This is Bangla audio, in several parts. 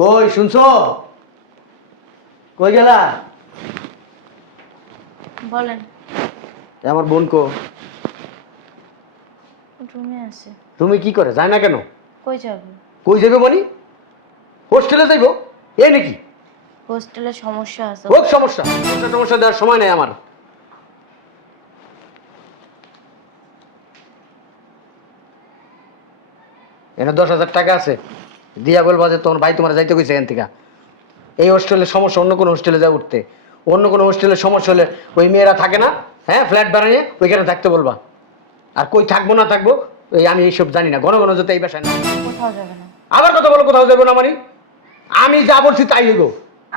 কই শুনছো? কই গেলা? বলেন। আমার বোন কো? রুমে আছে। তুমি কি করে যায় না কেন? কই যাবে? কই যাবে মানে? হোস্টেলে যাইবো এ নাকি? হোস্টেলে সমস্যা আছে। হোক সমস্যা, সমস্যা দেওয়ার সময় নেই আমার। এনে 10,000 টাকা আছে, দিয়া বলবা যে তোমার ভাই তোমার যাইতে কইছে এখান থেকে। এই হোস্টেলের সমস্যা অন্য কোনো হোস্টেলে যা উঠতে, অন্য কোনো হোস্টেলের সমস্যা হলে ওই মেয়েরা থাকে না, হ্যাঁ, ফ্ল্যাট বানিয়ে ওইখানে থাকতে বলবা। আর কই থাকবো না থাকবো ওই আমি এইসব জানি না, ঘন ঘন যেতে এই বাসায় না। কোথাও যাবে না। আবার কথা বলো কোথাও যাবো না মানে? আমি যা বলছি তাই হইব।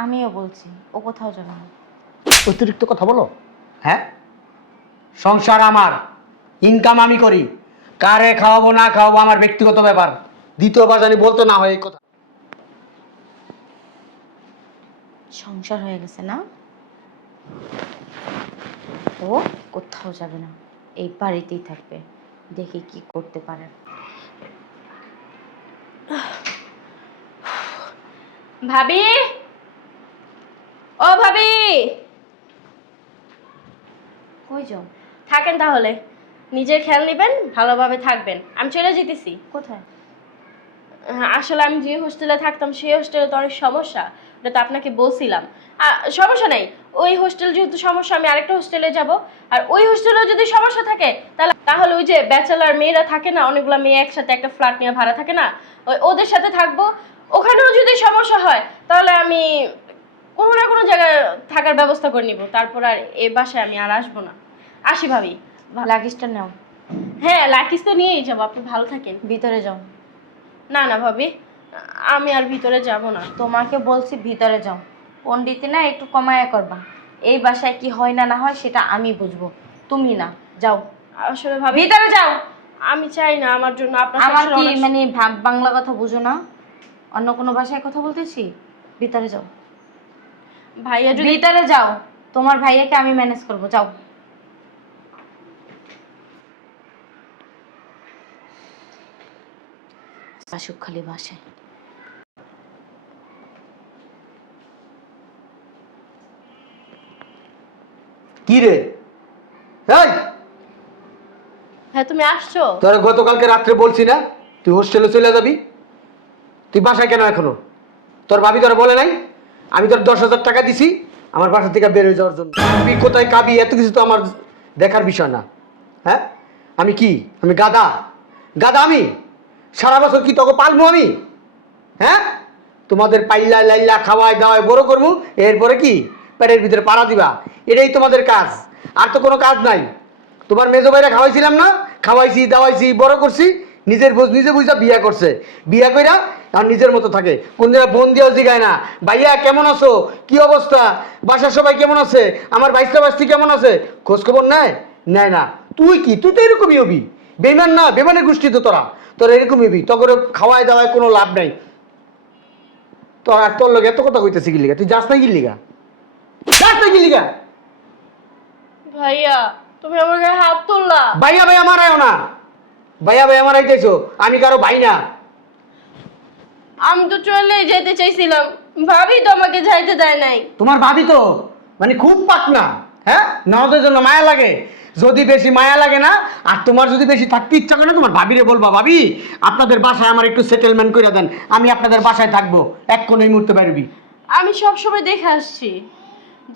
আমিও বলছি ও কোথাও যাবে না। অতিরিক্ত কথা বলো, হ্যাঁ? সংসার আমার, ইনকাম আমি করি, কারে খাওয়াবো না খাওয়াবো আমার ব্যক্তিগত ব্যাপার। দ্বিতীয়বার জানি বলতে না হয় এই কথা। সংসার হয়ে গেছে না, ও কোথাও যাবে না, এই বাড়িতেই থাকবে। দেখি কি করতে পারে। ভাবি, ও ভাবি, কই যাও? থাকেন তাহলে, নিজের খেয়াল নেবেন, ভালোভাবে থাকবেন। আমি চলে যেতেছি। কোথায়? আসলে আমি যে হোস্টেলে থাকতাম সেই হোস্টেলে তো অনেক সমস্যা, ওটা তো আপনাকে বলছিলাম। সমস্যা নেই, ওই হোস্টেল যেহেতু সমস্যা আমি আরেকটা হোস্টেলে যাব। আর ওই হোস্টেলেও যদি সমস্যা থাকে তাহলে ওই যে ব্যাচেলার মেয়েরা থাকে না, অনেকগুলো মেয়ে একসাথে একটা ফ্ল্যাট নিয়ে ভাড়া থাকে না, ওদের সাথে থাকবো। ওখানেও যদি সমস্যা হয় তাহলে আমি কোনো না কোনো জায়গায় থাকার ব্যবস্থা করে নিব। তারপর আর এ বাসায় আমি আর আসবো না। আসি ভাবি। লাগেজটা নাও। হ্যাঁ, লাকিস তো নিয়েই যাবো, আপনি ভালো থাকেন। ভিতরে যাও। না না ভাবি, আমি আর ভিতরে যাব না। তোমাকে বলছি ভিতরে যাও। পণ্ডিতে না একটু কমায়া করবা। এই বাসায় কি হয় না না হয় সেটা আমি বুঝবো, তুমি না। যাও আসলে ভাবি ভিতরে যাও। আমি চাই না আমার জন্য আপনার আমার সংসারে কি অনেক- মানে বাংলা কথা বুঝো না? অন্য কোনো ভাষায় কথা বলতেছি? ভিতরে যাও। ভাইয়া যদি ভিতরে যাও, তোমার ভাইয়াকে আমি ম্যানেজ করব। যাও। আসুক খালি বাসায়। কি রে? এই, হ্যাঁ তুমি আসছো? তোরা গতকালকে রাত্রে বলছি না তুই হোস্টেলে চলে যাবি? তুই বাসায় কেন এখনো? তোর ভাবি তোরা বলে নাই আমি তোর 10,000 টাকা দিছি আমার বাসা থেকে বের হয়ে যাওয়ার জন্য? তুই কোথায় খাবি এত কিছু তো আমার দেখার বিষয় না। হ্যাঁ, আমি কি, আমি গাদা? গাদা আমি? সারা বছর কি তোকে পালবো আমি? হ্যাঁ, তোমাদের পাইলা লাইলা খাওয়াই দাওয়াই বড় করবো, এরপরে কি পেটের ভিতরে পাড়া দিবা, এটাই তোমাদের কাজ। আর তো কোনো কাজ নাই। তোমার মেজো ভাইরা খাওয়াইছিলাম না, খাওয়াইছি দাওয়াইছি বড় করছি, নিজের বোঝ নিজে বুঝা বিয়া করছে, বিয়া কইরা আর নিজের মতো থাকে। কোন দিন ফোন দিয়েও জিগায় না ভাইয়া কেমন আছো, কি অবস্থা, বাসার সবাই কেমন আছে, আমার বাইশটা বাস্তি কেমন আছে, খোঁজ খবর নেয়? নেয় না। তুই কি, তুই তো এরকমই হবি। বেমান না, বেমানের গোষ্ঠী তো তোরা, তোরা এরকমই হবি। তোর খাওয়াই দাওয়ায় কোনো লাভ নাই। তোর আর তোর লোক এত কথা কইতেছি কি লিগা? তুই যাস না কি লিগা? যাস না কি লিগা? ভাইয়া তুমি আমার গায়ে হাত তুললা। ভাইয়া ভাইয়া মারায়ও না, ভাইয়া ভাইয়া মারাইতেছো, আমি কারো ভাই না। আমি তো চলে যেতে চাইছিলাম, ভাবি তো আমাকে যাইতে দেয় নাই। তোমার ভাবি তো মানে খুব পাকনা, হ্যাঁ, নদের জন্য মায়া লাগে। যদি বেশি মায়া লাগে না আর তোমার যদি বেশি থাকতে ইচ্ছা করে না, তোমার ভাবিরে বলবা ভাবি আপনাদের বাসায় আমার একটু সেটেলমেন্ট করে দেন, আমি আপনাদের বাসায় থাকবো, এক কোন এই মুহূর্তে পারবি। আমি সব সময় দেখে আসছি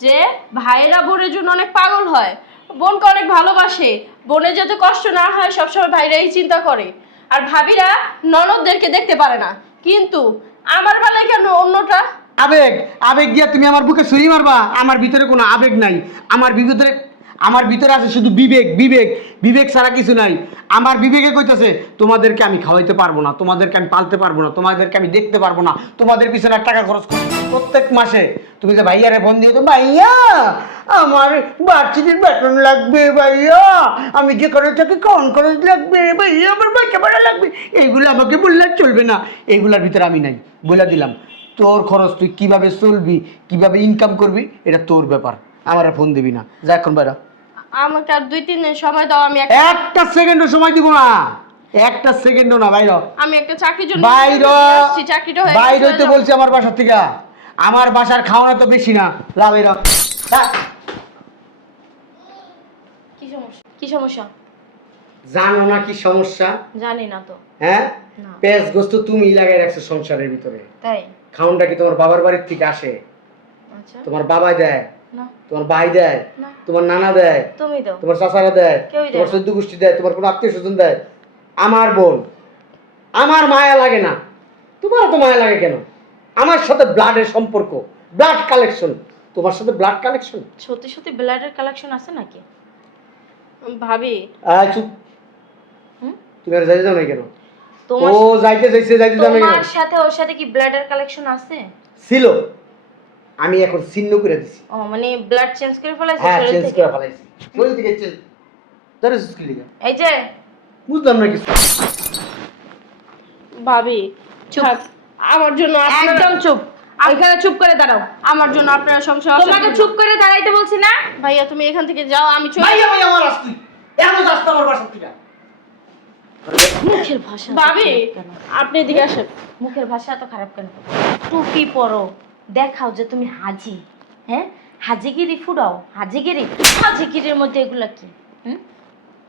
যে ভাইয়েরা বোনের জন্য অনেক পাগল হয়, বোনকে অনেক ভালোবাসে, বোনের যাতে কষ্ট না হয় সবসময় ভাইরা এই চিন্তা করে। আর ভাবিরা ননদদেরকে দেখতে পারে না, কিন্তু আমার বেলায় কেন অন্যটা? আবেগ, আবেগ দিয়া তুমি আমার বুকে ছুরি মারবা? আমার ভিতরে কোনো আবেগ নাই। আমার ভিতরে আছে শুধু বিবেক, বিবেক, বিবেক ছাড়া কিছু নাই। আমার বিবেকে কইতাছে তোমাদেরকে আমি খাওয়াইতে পারবো না, তোমাদেরকে আমি পালতে পারবো না, তোমাদেরকে আমি দেখতে পারবো না, তোমাদের পিছনে এক টাকা খরচ করবো প্রত্যেক মাসে। তুমি যে ভাইয়ারে ফোন দিও তো ভাইয়া আমার বার্ষিকের বেতন লাগবে, ভাইয়া আমি যে খরচ থাকি কোন খরচ লাগবে, ভাইয়া আমার বাচ্চা ভাড়া লাগবে, এইগুলো আমাকে বললে চলবে না। এইগুলোর ভিতরে আমি নাই, বলে দিলাম। তোর খরচ তুই কিভাবে চলবি, কিভাবে ইনকাম করবি, এটা তোর ব্যাপার, আমার ফোন দিবি না। যা এখন বাইরা। আমাকে আর 2-3 দিন সময় দাও, আমি একটা সেকেন্ডও সময় দিব না। একটা সেকেন্ডও না বাইর হ। আমি একটা চাকরির জন্য বাইর হ। আসছি, চাকরিটা হয়ে বাইর গেছে, হইতে যাও। বলছি আমার বাসা থেকে। আমার বাসার খাওয়ানো তো বেশি না, লা বাইর হ। হ্যাঁ। কি সমস্যা? কি সমস্যা? জানো না কি সমস্যা? জানি না তো। হ্যাঁ, না। পেঁয়াজ গোস্ত তুমি লাগাই রাখছো সংসারের ভিতরে। তাই? খাওনটা কি তোমার বাবার বাড়ির থেকে আসে? আচ্ছা। তোমার বাবা দেয়, না, তোমার ভাই দেয়, না। তোমার নানা দেয়, তুমি দাও। তোমার চাচারা দেয়, কেউই দেয় তোমার না। সদ্য গোষ্ঠী দেয়, তোমার কোনো আত্মীয় স্বজন দেয়। আমার বোন, আমার মায়া লাগে না, তোমার তো মায়া লাগে কেন? আমার সাথে ব্লাডের সম্পর্ক, ব্লাড কালেকশন। তোমার সাথে ব্লাড কালেকশন? সত্যি সত্যি ব্লাডের কালেকশন আছে নাকি? ভাবি, চুপ। হুম? তুমি আর যাইতে যাও না কেন? তোমার ও যাইতে যাইতে যাইতে যাবে কেন? তোমার সাথে ওর সাথে কি ব্লাডের কালেকশন আছে? ছিল, আমি এখন ছিন্ন করে দিছি। ও মানে ব্লাড চেঞ্জ করে ফেলাইছে হ্যাঁ, শরীর চেঞ্জ থেকে? করে ফেলাইছি। শরীর থেকে চেঞ্জ। ধরে সুস্কি লিগা। এই যে বুঝলাম না কিছু। ভাবি চুপ। থাক, আমার জন্য একদম চুপ, ওইখানে চুপ করে দাঁড়াও। আমার জন্য আপনারা সংসার তোমাকে চুপ করে দাঁড়াইতে বলছি না? ভাইয়া তুমি এখান থেকে যাও, আমি চলে ভাইয়া ভাইয়া আমার আসতুই। এমন আসতো আমার বাসা থেকে। মুখের ভাষা এত ভাবি খারাপ কেন? আপনি এদিকে আসেন। মুখের ভাষা এত খারাপ কেন? টুপি পরো, দেখাও যে তুমি হাজি। হ্যাঁ, হাজিগিরি ফুরাও, হাজিগিরি। হাজিগিরির মধ্যে এগুলা কি? হুম,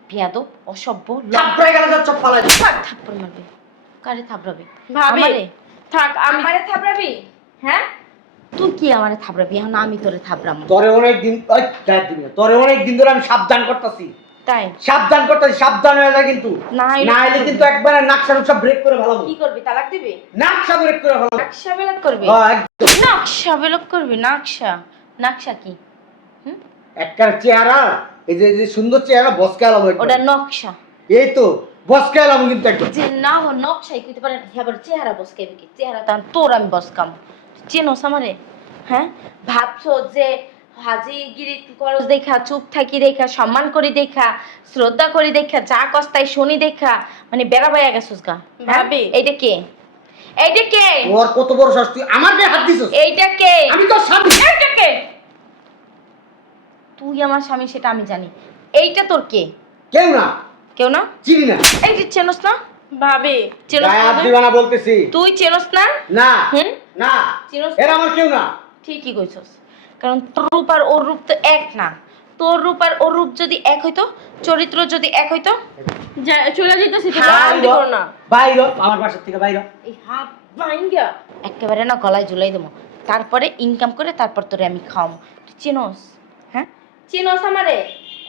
বেয়াদব, অসভ্য, চাপড়ায় গেলে যা চপ পালাই। থাপ্পড় মারবে। কারে থাপড়াবে? ভাবি আমারে? থাক, আমি আমারে থাপড়াবি? হ্যাঁ, তুই কি আমারে থাপড়াবি? এখন আমি তোরে থাপড়াবো। তোরে অনেক দিন ওই গায়ে দিবি না। তোরে অনেক দিন ধরে আমি সাবধান করতেছি। তাই? সাবধান করতেছি, সাবধান হয়ে যা কিন্তু। না হইলে না হলে কিন্তু একবারে নাকশা নুকশা ব্রেক করে ফেলাবো। কি করবি? তালাক দিবি? নাকশা ব্রেক করে ফেলাবো। নকশা বেলক করবি? হ্যাঁ, একদম। নকশা বেলক করবি? নকশা? নকশা কি? হুম, একটার চেহারা, এই যে সুন্দর চেহারা বসকে আলাম। ওটা নকশা। এই তো বসকে আলাম কিন্তু একদম। যে না হো নকশাই কইতে পারে না, আবার চেহারা বসকাইবে কি? চেহারা তার তোর আমি বসকাম। চেনোস আমারে? হ্যাঁ, ভাবছো যে হাজিগিরি করস দেখা, চুপ থাকি দেখা, সম্মান করি দেখা, শ্রদ্ধা করি দেখা, যা কস্তাই শুনি দেখা মানে বেড়া বাইয়া গেছিস গা? ভাবি। এইটা কে? এইটা কে? ওর কত বড় সাহস, তুই আমার গায়ে হাত দিছিস? এইটা কে? আমি তো স্বামী। এইটা কে? তুই আমার স্বামী সেটা আমি জানি। এইটা তোর কে? কেউ না, কেউ না? চিনি না। এই যে চেনস না? ভাবি চেনস গায়ে হাত না? দিবা না বলতেছি। তুই চেনস না? না হুম? না, চিনোস? এরা আমার কেউ না। ঠিকই কইছস, কারণ তোর রূপ আর ওর রূপ তো এক না। তোর রূপ আর ওর রূপ যদি এক হইতো, চরিত্র যদি এক হইতো, চলে যেতেছি, তুমি হ্যাঁ, অশান্তি করো না। বাইর হ, আমার বাসা থেকে বাইর হ। এই হাত ভাঙ্গা একেবারে না গলায় ঝুলাই দেবো। তারপরে ইনকাম করে তারপর তোরে আমি খাওয়াবো। তুই চিনোস? হ্যাঁ, চিনোস আমারে?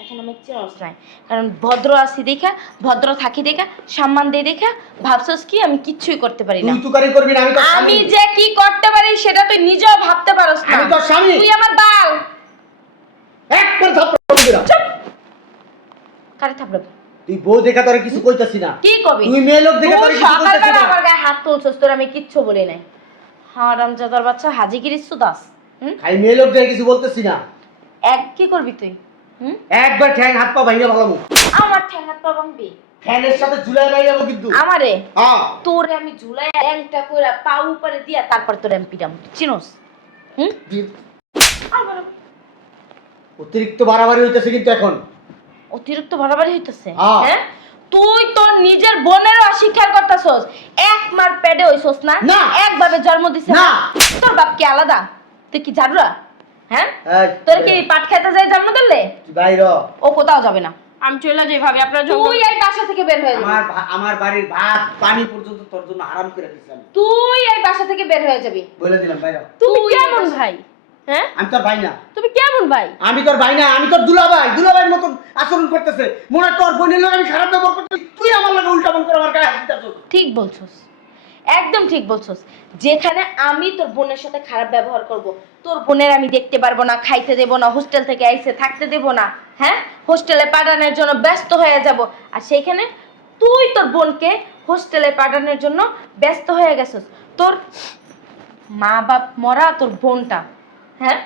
এখন আমি চিনোস নাই, কারণ ভদ্র আছি দেখা, ভদ্র থাকি দেখা, সম্মান দেই দেখা ভাবছস কি আমি কিচ্ছুই করতে পারি না? তুই তুকারি করবি না, আমি তো আমি স্বামী। যে কি করতে পারি সেটা তুই নিজেও ভাবতে পারস না। আমি তোর স্বামী। তুই আমার বাল। একবার থাপ্পড় দিবি না। কারে থাপড়াবি? তুই বউ দেখা তোরে কিছু কইতাছি না। কি কবি? তুই মেয়ে লোক দেখে তোরে তুই কিছু কইতাছি সকালবেলা না। আমার গায়ে হাত তুলছস, তোর আমি কিচ্ছু বলি নাই। হারামজাদার বাচ্চা, হাজিগিরি সুদাস। হুম, খাই মেয়ে লোক দেখে কিছু বলতেছি না। এক কি করবি তুই? হুম, একবার ঠ্যাং হাত পা ভাঙিয়ে ভালো। আমার ঠ্যাং হাত পা ভাঙবি? ফ্যানের সাথে ঝুলাই রাই যাবো কিন্তু। আমারে? হ্যাঁ, তোরে আমি ঝুলাই ল্যাংটা কইরা পা উপরে দিয়া তারপর তোরে আমি পিটাম। চিনোস? হুম, আবার অতিরিক্ত বাড়াবাড়ি হইতেছে কিন্তু এখন। অতিরিক্ত বাড়াবাড়ি হইতেছে? হ্যাঁ। হ্যাঁ, তুই তোর নিজের বোনেরও অস্বীকার করতেছস। এক মার পেটে হইছস না? না। একভাবে জন্ম দিছে না। তোর বাপ কি আলাদা? তুই কি জারুরা? হ্যাঁ, এই, তোর কি পাট খেতে যায় জন্ম দিলে? তুই বাইর হ। ও কোথাও যাবে না। আমি চলে যাই ভাবি, আপনার জন্য। তুই এই বাসা থেকে বের হয়ে যাবি। আমার বাড়ির ভাত পানি পর্যন্ত তোর জন্য হারাম করে দিছিলাম। তুই এই বাসা থেকে বের হয়ে যাবি। বলে দিলাম বাইর হ। তুমি তুই কেমন এই ভাই? হ্যাঁ, আমি তোর ভাই না। তুমি কেমন ভাই? আমি তোর ভাই না, আমি তোর দুলাভাই। দুলাভাইয়ের মতন আচরণ করতেছে। মনে হয় তোর বোনের লোক আমি খারাপ ব্যবহার করতেছি, তুই আমার লাগে উল্টা মন করে আমার গায়ে হাত দিতেছস। ঠিক বলছস, একদম ঠিক বলছস। যেখানে আমি তোর বোনের সাথে খারাপ ব্যবহার করব, তোর বোনের আমি দেখতে পারবো না, খাইতে দেবো না, হোস্টেল থেকে আইসে থাকতে দেবো না, হ্যাঁ, হোস্টেলে পাঠানোর জন্য ব্যস্ত হয়ে যাব। আর সেইখানে তুই তোর বোনকে হোস্টেলে পাঠানোর জন্য ব্যস্ত হয়ে গেছস। তোর মা বাপ মরা, তোর বোনটা, হ্যাঁ,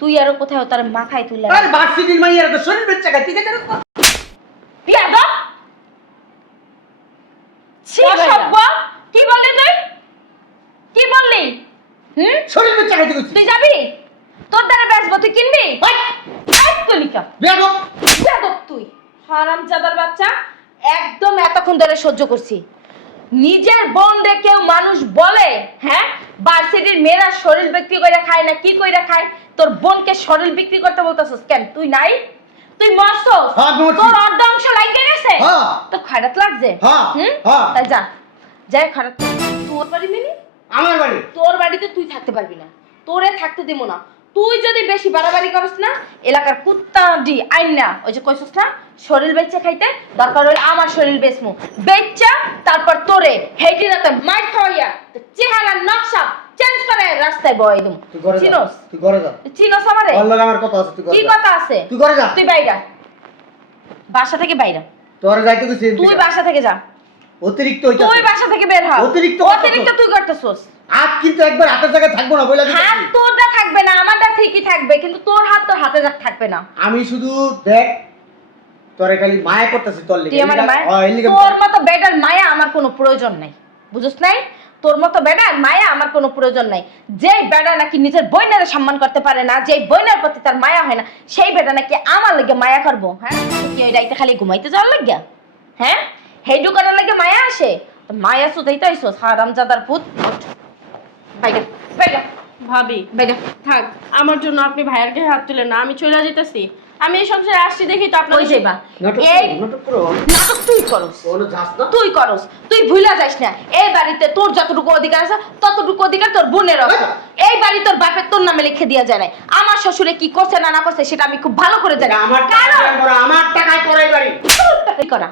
তুই আরো কোথাও তার মাথায় তুলে আর ভার্সিটির মাইয়ার তো শরীর বেচ্চা খায়, ঠিক আছে? বিয়াদব! ছি ভাইয়া। সভ্য! কি বললি তুই? কি বললি? হুম, শরীর বেচ্চা খাইতে কইছি। তুই যাবি? তোর দ্বারা বেচবো, তুই কিনবি? ভাই, এই তুলিকা বেয়াদব। বেয়াদব তুই, হারামজাদার বাচ্চা। একদম এতক্ষণ ধরে সহ্য করছি। নিজের বোন রে কেউ মানুষ বলে? হ্যাঁ, ভার্সিটির মেয়েরা শরীর বিক্রি করে খায় না কি কইরা খায়? তোর বোনকে শরীর বিক্রি করতে বলতাছস কেন? তুই নাই, তুই মরছস, হ্যাঁ, মরছি। তোর অর্ধাংশ লাগে গেছে, হ্যাঁ। তোর খারাপ লাগছে? হ্যাঁ, হুম, হ্যাঁ। তাই যা, যাই খারাপ। তোর বাড়ি মিনি, আমার বাড়ি। তোর বাড়িতে তুই থাকতে পারবি না, তোরে থাকতে দিব না। তুই যদি বেশি বাড়াবাড়ি করিস না, এলাকার কুত্তা ডি আইন না, ওই যে কইছস না শরীর বেচে খাইতে, দরকার হলে আমার শরীর বেচমু, বেচা তারপর তোরে হেঁটে রাতে মাইর খাওয়াইয়া তোর চেহারা নকশা চেঞ্জ করে রাস্তায় বয় দিমু। তুই ঘরে যা, চিনোস? তুই ঘরে যা। চিনোস আমারে? ওর লগে আমার কথা আছে, তুই ঘরে কি যা। কথা আছে? তুই ঘরে যা। তুই বাইরা, বাসা থেকে বাইরা, তোরে যাইতে কইছি। তুই বাসা থেকে যা, অতিরিক্ত হইতাছে। তুই বাসা থেকে বের হ। অতিরিক্ত অতিরিক্ত তুই করতেছস। হাত কিন্তু একবার হাতের জায়গায় থাকবো না, বইলা দিতেছি। হাত তোরটা থাকবে না, আমারটা ঠিকই থাকবে, কিন্তু তোর হাত তোর হাতে থাকবে না। আমি শুধু দেখ তোরে খালি মায়া করতেছি তোর লাগি। তুই আমার মায়া? এর লাগি তোর মতো বেটার মায়া আমার কোনো প্রয়োজন নাই, বুঝছ নাই? তোর মতো বেটার মায়া আমার কোনো প্রয়োজন নাই। যেই বেটা নাকি নিজের বোনের সম্মান করতে পারে না, যেই বোনের প্রতি তার মায়া হয় না, সেই বেটা নাকি আমার লাগে মায়া করবো? হ্যাঁ, কি ওই রাইতে খালি ঘুমাইতে যাওয়ার লাগিয়া? হ্যাঁ, হেডু করার লাগে মায়া আসে? তো মায়া শুধাই তো আইসো হারামজাদার পুত। বাইরে বাইরে ভাবি বাইরে। থাক, আমার জন্য আপনি ভাইয়ের গায়ে হাত তুলেন না, আমি চলে যেতেছি। আমি এই সংসারে আসছি দেখি তো আপনার ওই যাইবা নাটক এই করো, নাটক করো। নাটক তুই করস, ওনো যাস না। তুই করস, তুই ভুলা যাস না এই বাড়িতে তোর যতটুকু অধিকার আছে ততটুকু অধিকার তোর বোনের আছে। এই বাড়ি তোর বাপের তোর নামে লিখে দেওয়া যায় না। আমার শ্বশুরে কি করছে না না করছে সেটা আমি খুব ভালো করে জানি। এটা আমার কারণ টাকায় করা, আমার টাকায় করা এই বাড়ি। তোর টাকাই করা,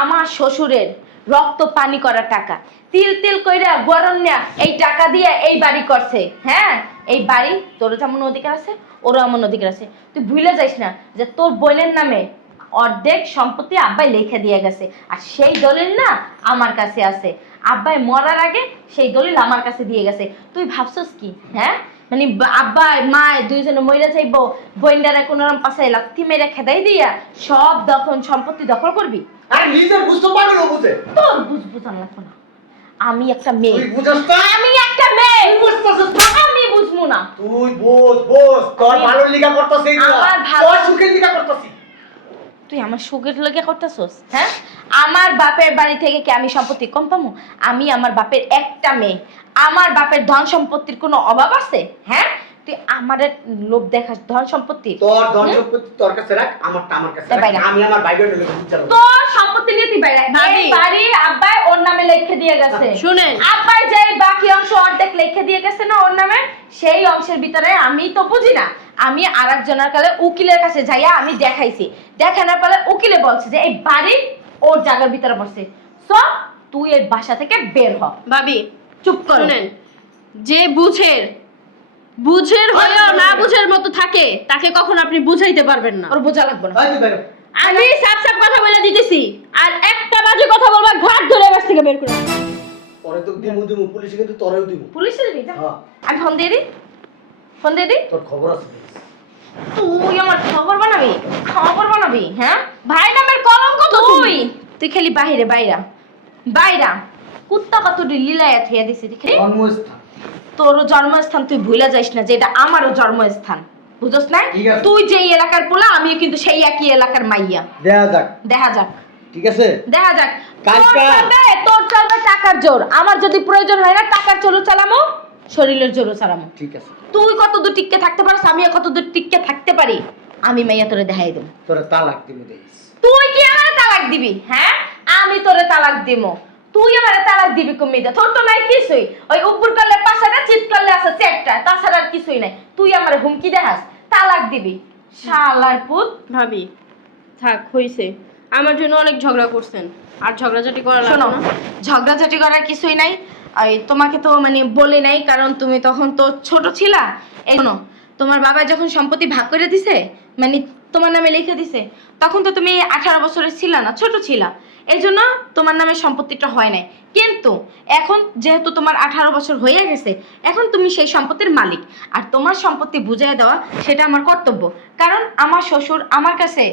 আমার শ্বশুরের রক্ত পানি করা টাকা, তিল তিল কইরা গরম নেয়া এই টাকা দিয়ে এই বাড়ি করছে। হ্যাঁ, এই বাড়ি তোর যেমন অধিকার আছে ওরও এমন অধিকার আছে। তুই ভুলে যাইস না যে তোর বোনের নামে অর্ধেক সম্পত্তি আব্বাই লিখে দিয়ে গেছে, আর সেই দলিল না আমার কাছে আছে। আব্বাই মরার আগে সেই দলিল আমার কাছে দিয়ে গেছে। তুই ভাবছস কি? হ্যাঁ, মানে আব্বাই মায় দুইজনে মইরা চাইবো বইন্ডারে কোনো রকম পাশে লাথি মেরে খেদাই দিয়া সব সম্পত্তি দখল করবি? আর নিজের বুঝতে পারবে না, বুঝে। তোর বুঝান লাগবে না। আমি একটা মেয়ে, তুই বুঝছ না? আমি একটা মেয়ে, তুই বুঝতাছিস না? আমি বুঝবো না। তুই বোঝ, বোঝ। তোর আমি- ভালোর লিগা করতাছিস এইগুলা। আমার ভালো- তোর সুখের লিগা করতাছিস। তুই আমার সুখের লেগে করতেছস? হ্যাঁ, আমার বাপের বাড়ি থেকে কি আমি সম্পত্তি কম পাবো? আমি আমার বাপের একটা মেয়ে, আমার বাপের ধন সম্পত্তির কোনো অভাব আছে? হ্যাঁ, তুই আমার লোভ দেখাস ধন সম্পত্তি? তোর ধন সম্পত্তি তোর কাছে রাখ, আমারটা আমার কাছে রাখ। বাইরে। আমি আমার বাইবেল লিখে বুঝাবো। তোর সম্পত্তি নিয়ে তুই বাইরে। ভাবি। এই বাড়ি আব্বাই ওর নামে লিখে দিয়ে গেছে। শুনেন। আব্বাই যে বাকি অংশ অর্ধেক লিখে দিয়ে গেছে না ওর নামে, সেই অংশের ভিতরে আমি তো বুঝি না। আমি আরেকজনের কাছে উকিলের কাছে যাইয়া আমি দেখাইছি, দেখানোর পরে উকিলে বলছে যে এই বাড়ি ওর জায়গার ভিতরে পড়ছে। সো তুই এই বাসা থেকে বের হ। ভাবি চুপ কর। শুনেন, যে বুঝের হলেও না বুঝের মতো থাকে তাকে কখনো আপনি বুঝাইতে পারবেন না। ওর বোঝা লাগবে না। এই তুই বাইরে। আমি সাপ সাপ কথা বলে দিতেছি, আর একটা বাজে কথা বলবা ঘাট ধরে বাস থেকে বের করে। পরে তো দিমু পুলিশে কিন্তু তোরেও দিমু। পুলিশে দিবি? যা। হ্যাঁ। আমি ফোন দিয়ে দিই, ফোন দিয়ে দিই। তোর খবর আছে। তুই আমার খবর বানাবি, খবর বানাবি? হ্যাঁ, ভাই নামের কলঙ্ক তো তুই। তুই খালি বাহিরে বাইরা বাইরা কুত্তা কত লীলায় থিয়া দিছি। তুই খালি জন্মস্থান। তোরও জন্মস্থান তুই ভুলে যাইস না যে এটা আমারও জন্মস্থান, বুঝছ না? ঠিক আছে। তুই যেই এলাকার পোলা আমিও কিন্তু সেই একই এলাকার মাইয়া। দেখা যাক। দেখা যাক, ঠিক আছে? দেখা যাক। কালকা। তোর চলবে টাকার জোর, আমার যদি প্রয়োজন হয় না টাকার জোরও চালামো, শরীরের জোরও চালামো। ঠিক আছে। তুই কতদূর টিকতে থাকতে পারিস, আমিও কতদূর টিকতে থাকতে পারি। আমি মাইয়া তোরে দেখাই দেবো। তোরে তালাক দিমু দেইস। তুই কি আমারে তালাক দিবি? হ্যাঁ, আমি তোরে তালাক দিমু। তুই আমারে তালাক দিবি কমিদা? তোর তো নাই কিছুই, ওই উপর করলে পাশাটা চিৎ করলে আছে চেকটা, তাছাড়া আর কিছুই নাই। তুই আমারে হুমকি দেখাস তালাক দিবি? শালার পুত। ভাবি থাক, হইছে। আমার জন্য অনেক ঝগড়া করছেন, আর ঝগড়াঝাটি করা লাগবে শোনো, না। ঝগড়াঝাটি করার কিছুই নাই। এই তোমাকে তো মানে বলি নাই, কারণ তুমি তখন তো ছোট ছিলা। এই শোনো, তোমার বাবা যখন সম্পত্তি ভাগ করে দিছে, মানে তোমার নামে লিখে দিছে, তখন তো তুমি 18 বছরের ছিলা না, ছোট ছিলা। এই জন্য তোমার নামে সম্পত্তিটা হয় নাই। কিন্তু এখন যেহেতু তোমার 18 বছর হয়ে গেছে, এখন তুমি সেই সম্পত্তির মালিক। আর তোমার সম্পত্তি বুঝিয়ে দেওয়া সেটা আমার কর্তব্য, কারণ আমার শ্বশুর আমার কাছে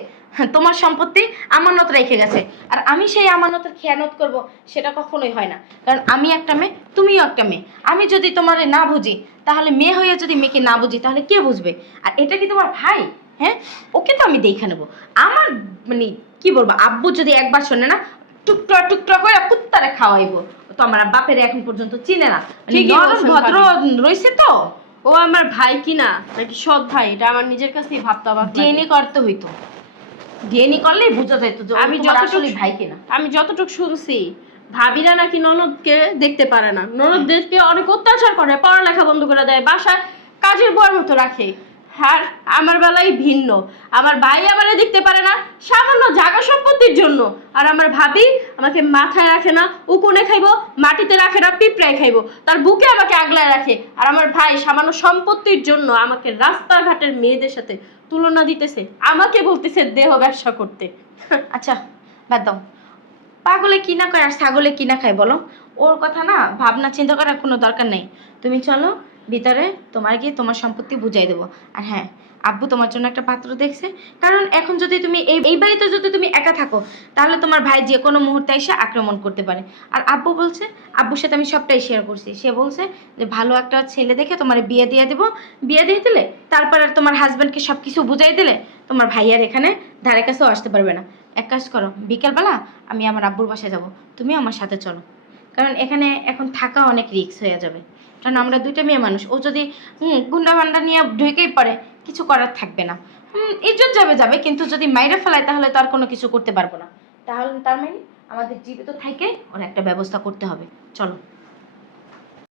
তোমার সম্পত্তি আমানত রেখে গেছে। আর আমি সেই আমানতের খেয়ানত করব সেটা কখনোই হয় না, কারণ আমি একটা মেয়ে, তুমিও একটা মেয়ে। আমি যদি তোমারে না বুঝি, তাহলে মেয়ে হয়ে যদি মেয়েকে না বুঝি, তাহলে কে বুঝবে? আর এটা কি তোমার ভাই? হ্যাঁ, ওকে তো আমি দেখে নেবো। আমার মানে কি বলবো, আব্বু যদি একবার শোনে না, টুকরা টুকরা করে কুত্তারে খাওয়াইবো। ও তো আমার বাপের এখন পর্যন্ত চিনে না, ঠিকই নরম বলছেন ভদ্র রইছে তো। ও আমার ভাই কিনা নাকি সৎ ভাই, এটা আমার নিজের কাছেই ভাবতে অবাক লাগে। ডিএনএ করতে হইতো, ডিএনএ করলেই বোঝা যেত যে আমি আমি যতটুকু যতটুকু ভাই কিনা। আমি যতটুকু শুনছি, ভাবিরা নাকি ননদকে দেখতে পারে না, ননদদেরকে অনেক অত্যাচার করে, পড়ালেখা বন্ধ করে দেয়, বাসায় কাজের বর মতো রাখে। আর আমার বেলায় ভিন্ন, আমার ভাই আমারে দেখতে পারে না সামান্য জায়গা সম্পত্তির জন্য, আর আমার ভাবি আমাকে মাথায় রাখে না, উকুনে খাইবো, মাটিতে রাখে না, পিঁপড়ায় খাইবো, তার বুকে আমাকে আগলায় রাখে। আর আমার ভাই সামান্য সম্পত্তির জন্য আমাকে রাস্তাঘাটের মেয়েদের সাথে তুলনা দিতেছে, আমাকে বলতেছে দেহ ব্যবসা করতে। আচ্ছা বাদ দাও, পাগলে কি না কয় আর ছাগলে কি না খায় বলো? ওর কথা না ভাবনা চিন্তা করার কোনো দরকার নেই। তুমি চলো ভিতরে, তোমার গিয়ে তোমার সম্পত্তি বুঝাই দেবো। আর হ্যাঁ, আব্বু তোমার জন্য একটা পাত্র দেখছে, কারণ এখন যদি তুমি এই বাড়িতে যদি তুমি একা থাকো, তাহলে তোমার ভাই যে কোনো মুহূর্তে এসে আক্রমণ করতে পারে। আর আব্বু বলছে, আব্বুর সাথে আমি সবটাই শেয়ার করছি, সে বলছে যে ভালো একটা ছেলে দেখে তোমার বিয়ে দিয়ে দেবো, বিয়ে দিয়ে দিলে তারপর আর তোমার হাজব্যান্ডকে সব কিছু বুঝাই দিলে তোমার ভাই আর এখানে ধারে কাছেও আসতে পারবে না। এক কাজ করো, বিকেলবেলা আমি আমার আব্বুর বাসায় যাব, তুমি আমার সাথে চলো, কারণ এখানে এখন থাকা অনেক রিস্ক হয়ে যাবে। কারণ আমরা দুইটা মেয়ে মানুষ, ও যদি গুন্ডা বান্ডা নিয়ে ঢুকেই পড়ে, কিছু করার থাকবে না। ইজ্জত যাবে যাবে, কিন্তু যদি মাইরে ফেলায় তাহলে তো আর কোনো কিছু করতে পারবো না। তাহলে তার মানে আমাদের জীবিত থেকে ওর একটা ব্যবস্থা করতে হবে। চলো।